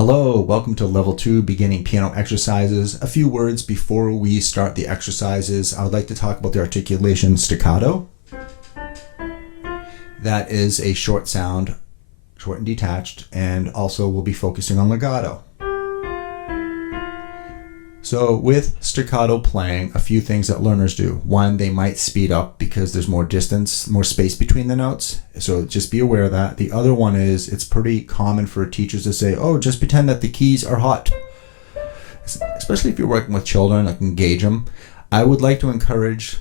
Hello, welcome to Level 2 Beginning Piano Exercises. A few words before we start the exercises. I would like to talk about the articulation staccato. That is a short sound, short and detached, and also we'll be focusing on legato. So with staccato playing, a few things that learners do. One, they might speed up because there's more distance, more space between the notes. So just be aware of that. The other one is it's pretty common for teachers to say, oh, just pretend that the keys are hot. Especially if you're working with children, like engage them. I would like to encourage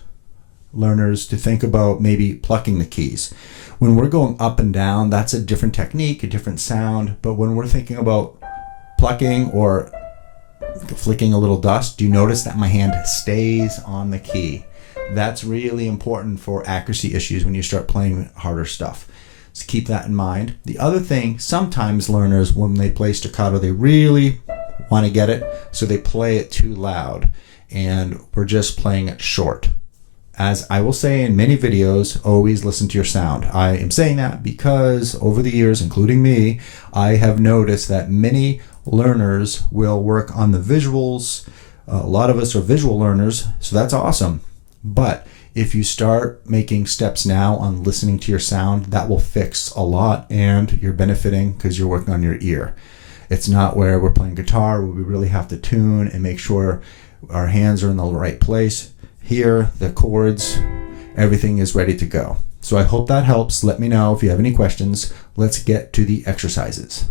learners to think about maybe plucking the keys. When we're going up and down, that's a different technique, a different sound. But when we're thinking about plucking or flicking a little dust, do you notice that my hand stays on the key? That's really important for accuracy issues when you start playing harder stuff. So keep that in mind. The other thing, sometimes learners, when they play staccato, they really want to get it, so they play it too loud, and we're just playing it short. As I will say in many videos, always listen to your sound. I am saying that because over the years, including me, I have noticed that many learners will work on the visuals. A lot of us are visual learners, so that's awesome. But if you start making steps now on listening to your sound, that will fix a lot, and you're benefiting because you're working on your ear. It's not where we're playing guitar where we really have to tune and make sure our hands are in the right place. Here, the chords, everything is ready to go. So I hope that helps. Let me know if you have any questions. Let's get to the exercises.